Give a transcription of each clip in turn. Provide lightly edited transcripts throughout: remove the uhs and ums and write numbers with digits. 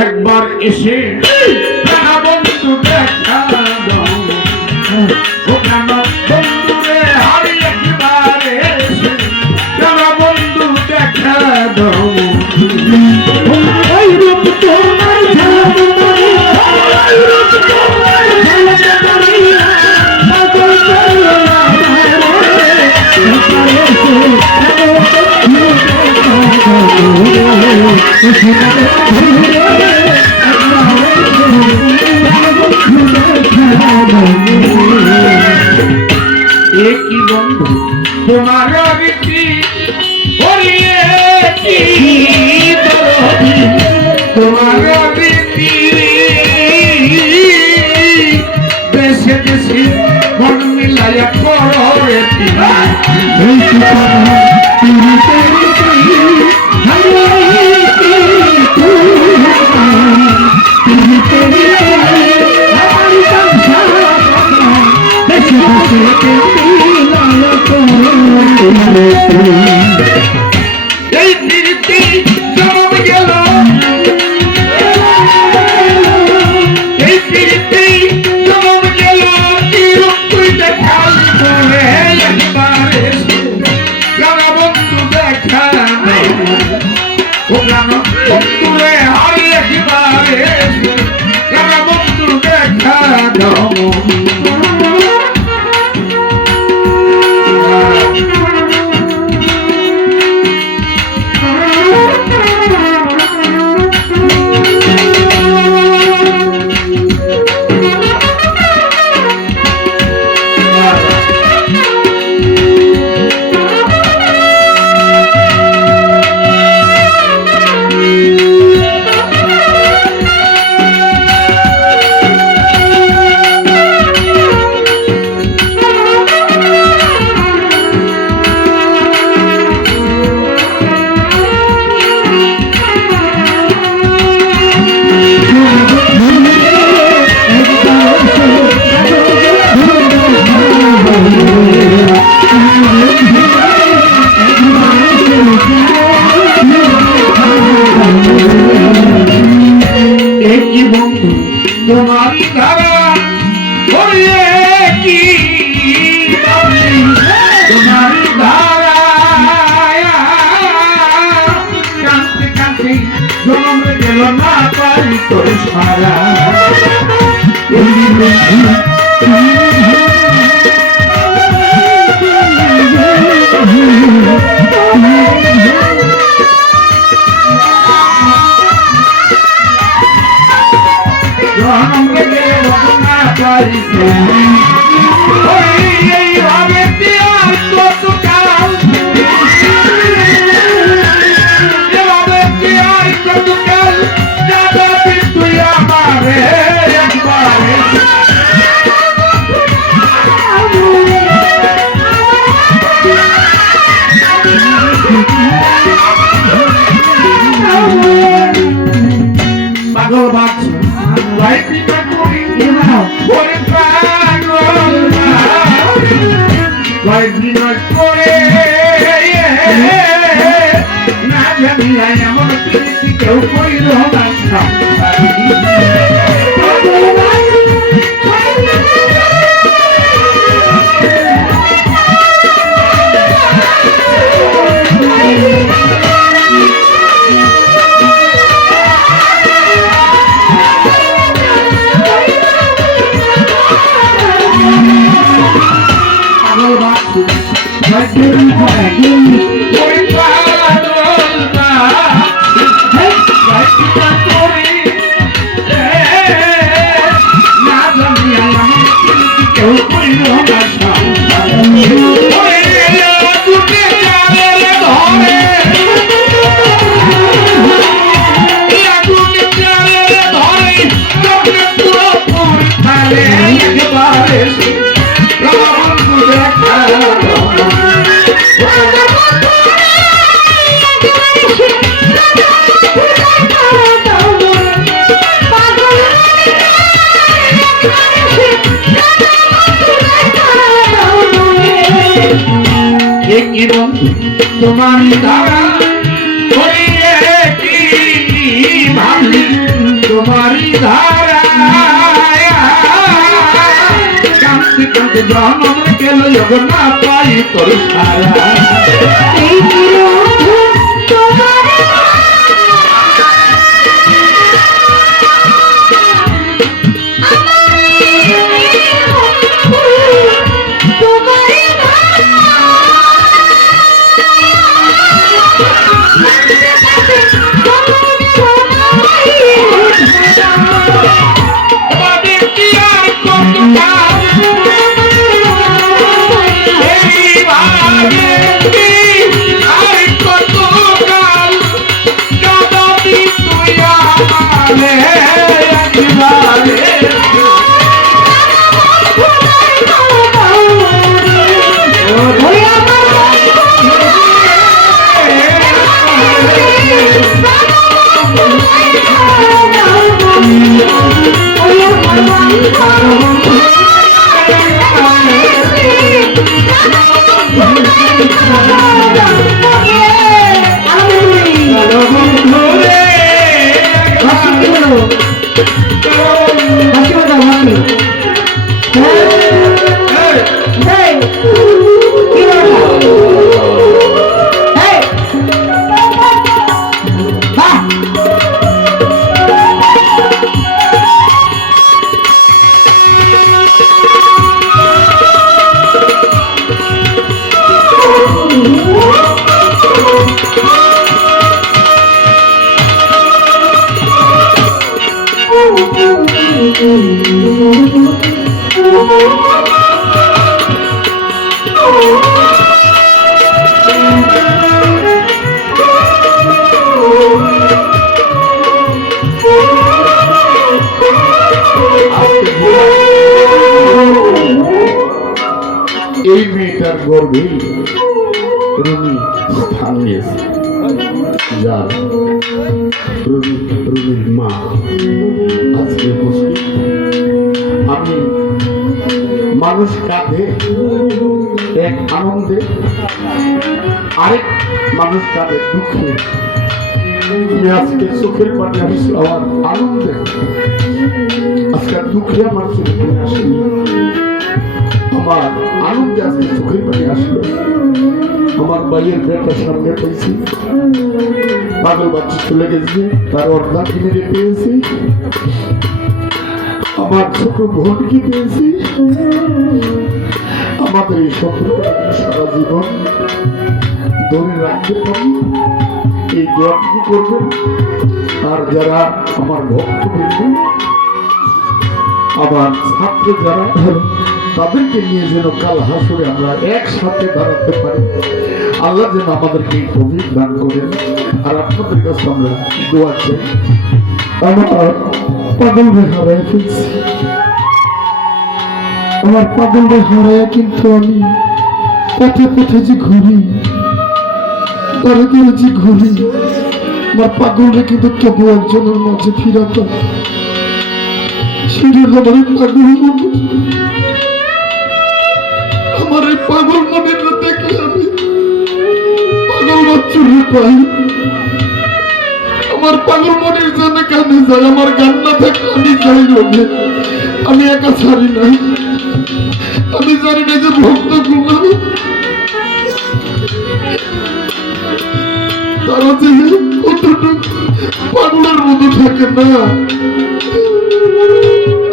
একবার এসে বন্ধু দেখা দাও বন্ধুরে হারি একবারে এসে বন্ধু দেখা দাও একই বন্ধু তোমার রীতি তোমার রীতি দেশে দেশে মন মিলাইয়া করে এই প্রীতি জন্ম গেল এই প্রীতি জন্ম গেল তুই দেখাল করে একবারে বন্ধু দেখা বন্ধুরে হারি একবারে বন্ধু দেখা দাও তোমার ধারা হইয়ে কি তোমার ধারা কাঁদতে কাঁদতে জন্ম গেল না পারি তোর সারা কেউ কইল না কি বন্ধু তোমারই ধারা করিয়ে কি ভাবলি তোমারই ধারা কান্তি কান্তি জনম গেল না পাই তোর সারা এই মেয়েটার গর্ভে রুমি স্থান নিয়েছে যার রুমির মা আজকে উপস্থিত আমি মানুষ কাঁদে এক আনন্দে আরেক মানুষ কাঁদে দুঃখে তুমি আজকে চোখের পানি আসলো আমার আনন্দে আজকে দুঃখে আমার চোখে আসেনি আমার আনন্দে আজকে চোখের পানি আসলো আমার ভাইয়ের বেটার সামনে পেয়েছি পাগল বাচ্চা চলে গেছে তার অর্ধা কিনে পেয়েছি আমার ছোট বোনকে পেয়েছি আমাদের এই সম্পর্কটাকে সারা জীবন ধরে রাখতে পারি এই দোয়াটি করবেন আর যারা আমার ভক্তবৃন্দ আমার ছাত্র যারা তাদেরকে নিয়ে যেন কাল হাসরে আমরা একসাথে দাঁড়াতে পারি আল্লাহ যেন আমাদেরকে এই তৌফিক দান করেন আর আপনাদের কাছে আমরা দোয়া চাই আমার পাগল ভাই হারায় ফেলছি আমার পাগল ভাই হারায় কিন্তু আমি পথে পথে যে ঘুরি দরে দরে যে ঘুরি আমার পাগলরে কিন্তু তবু একজনের মাঝে ফিরাতাম সেটা আমার পাগল মনে আমার এই পাগল মনের দেখলে আমি পাগল বাচ্চুরে পাই আমার পাগল মনের জন্য কানে যায় আমার গান না থাকলে আমি যাই লোকে আমি একা ছাড়ি না আমি জানি না যে ভক্ত গুলো তারা যে কতটুকু পাগলের মতো থাকে না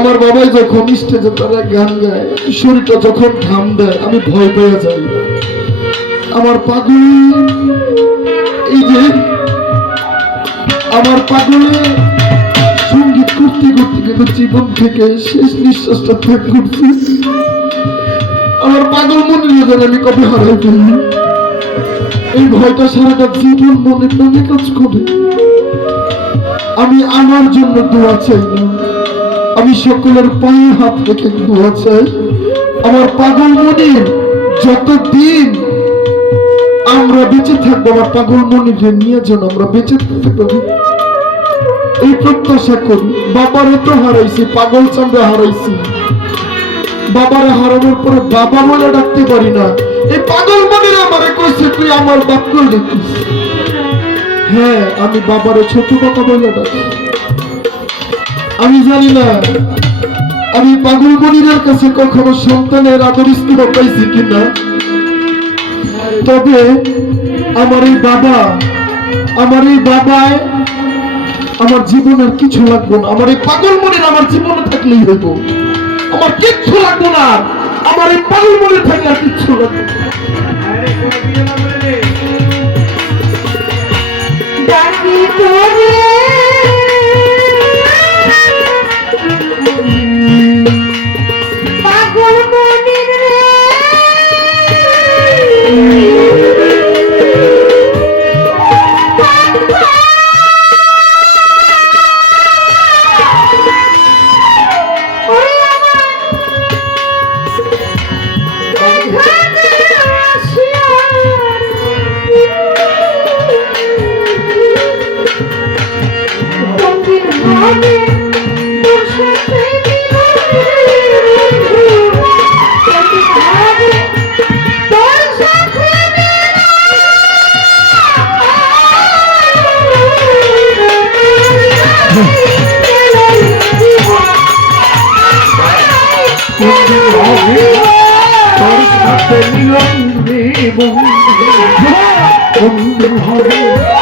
আমার বাবাই যখন স্টেজে তারা গান গায় শরীরটা যখন ঘাম দেয় আমি ভয় পেয়ে যাই আমার পাগল এই যে আমার পাগলে সঙ্গীত করতে করতে কিন্তু জীবন থেকে শেষ নিঃশ্বাসটা ত্যাগ করছি আমার পাগল মনে যেন আমি কবে হারাই ফেলি এই ভয়টা সারাটা জীবন মনে মনে কাজ করে আমি আমার জন্য দোয়া চাই না আমি সকলের পায়ে হাত রেখে দোয়া চাই আমার পাগল মনির যতদিন আমরা বেঁচে থাকবো আমার পাগল মনিরে নিয়ে যেন আমরা বেঁচে থাকতে পারি এই প্রত্যাশা করি বাবারে তো হারাইছি পাগল চান্দা হারাইছি বাবারে হারানোর পরে বাবা বলে ডাকতে পারি না এই পাগল মনির আমার কইছে তুই আমার বাপ করে দেখিস। হ্যাঁ, আমি বাবারে ছোট কথা বলে ডাকি। আমি জানি না আমি পাগল মনিরের কাছে কখনো সন্তানের আদর স্নেহ পাইছি কিনা, তবে আমার এই বাবায় আমার জীবনের কিছু লাগবে না। আমার এই পাগল মনির আমার জীবনে থাকলেই হইব, আমার কিচ্ছু লাগবে না। আমার এই পাগল মনির থাকলে আর কিচ্ছু লাগবে না। বন্ধু হবে